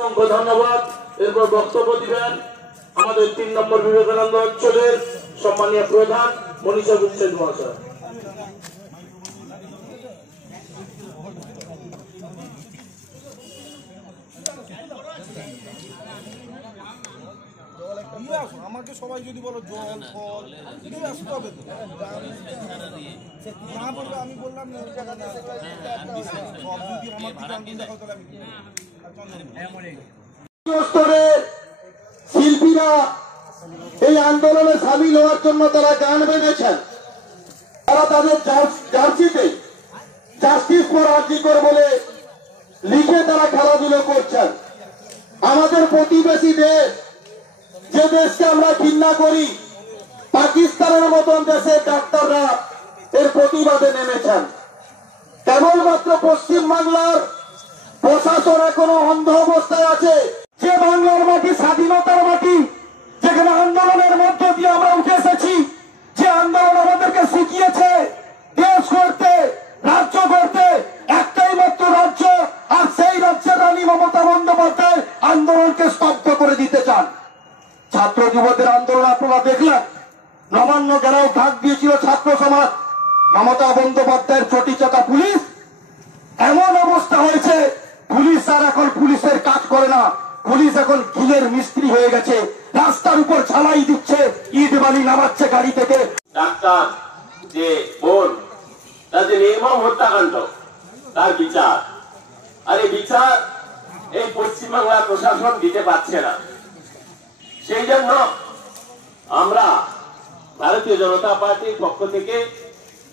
অসংখ্য ধন্যবাদ। এরপর বক্তব্য দিবেন আমাদের 3 নম্বর বিবেকানন্দ অঞ্চলের সম্মানীয় প্রধান মনীষা গুচ্ছেদ মহাশয়। আমাকে সবাই যদি বলো জল ফল আসতে হবে তো না বলবে আমি বললাম শিল্পীরা এই আন্দোলনে সামিল হওয়ার জন্য তারা গান বেঁধেছেন। তারা তাদের জার্সিতে জাস্টিস ফর আরজিকর বলে লিখে তারা খেলাধুলো করছেন। আমাদের প্রতিবেশী দেশ, যে দেশকে আমরা ঘৃণা করি, পাকিস্তানের মতন দেশের ডাক্তাররা এর প্রতিবাদে নেমেছেন। কেবলমাত্র পশ্চিম বাংলার প্রশাসন এখনো অন্ধ অবস্থায় আছে। যে বাংলার মাটি স্বাধীনতার মাটি, যেখানে আন্দোলনের মধ্য দিয়ে আমরা উঠে এসেছি, যে আন্দোলন আমাদেরকে শিখিয়েছে দেশ করতে, রাজ্য করতে, একটাই মাত্র রাজ্য, আর সেই রাজ্যের রানী মমতা বন্দ্যোপাধ্যায় আন্দোলনকে স্তব্ধ করে দিতে চান। ছাত্র যুবদের আন্দোলন আপনারা দেখলেন, নবান্ন গেরাও ডাক দিয়েছিল ছাত্র সমাজ। মমতা বন্দ্যোপাধ্যায়ের চটি চাকা পুলিশ, এমন অবস্থা হয়েছে পুলিশ আর এখন পুলিশের কাজ করে না, পুলিশ এখন গিলের মিস্ত্রি হয়ে গেছে। রাস্তার উপর ঝালাই দিচ্ছে, ইট বালি নামাচ্ছে গাড়ি থেকে। ডাক্তার যে বোন, তার যে নির্মম হত্যাকাণ্ড, তার বিচার, আর এই বিচার এই পশ্চিমবাংলার প্রশাসন দিতে পারছে না। সেই জন্য আমরা ভারতীয় জনতা পার্টির পক্ষ থেকে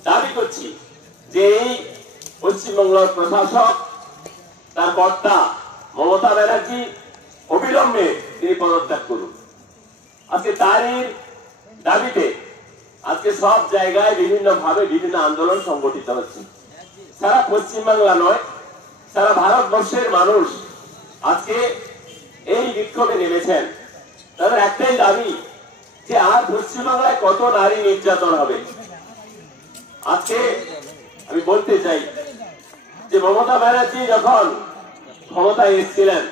দাবি করছি যে এই পশ্চিমবাংলার প্রশাসক, তার কর্তা মমতা ব্যানার্জি অবিলম্বে তিনি পদত্যাগ করুন। আজকে তারই দাবিতে আজকে সব জায়গায় বিভিন্ন ভাবে বিভিন্ন আন্দোলন সংগঠিত হচ্ছে। সারা পশ্চিমবাংলা নয়, সারা ভারতবর্ষের মানুষ আজকে এই বিক্ষোভে নেমেছেন। তাদের একটাই দাবি যে আর পশ্চিমবাংলায় কত নারী নির্যাতন হবে। আজকে আমি বলতে চাই যে মমতা ব্যানার্জি যখন ক্ষমতায় এসেছিলেন,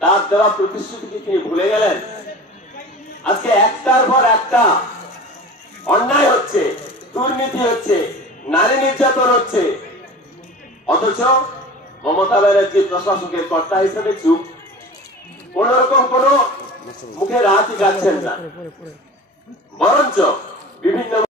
তার দেওয়া প্রতিশ্রুতিকে তিনি ভুলে গেলেন। আজকে একটার পর একটা অন্যায় হচ্ছে, দুর্নীতি হচ্ছে, নারী নির্যাতন হচ্ছে, অথচ মমতা ব্যানার্জি প্রশাসকের কর্তা হিসেবে চুপ, কোন রকম কোন মুখে রাতই যাচ্ছেন না, বরঞ্চ বিভিন্ন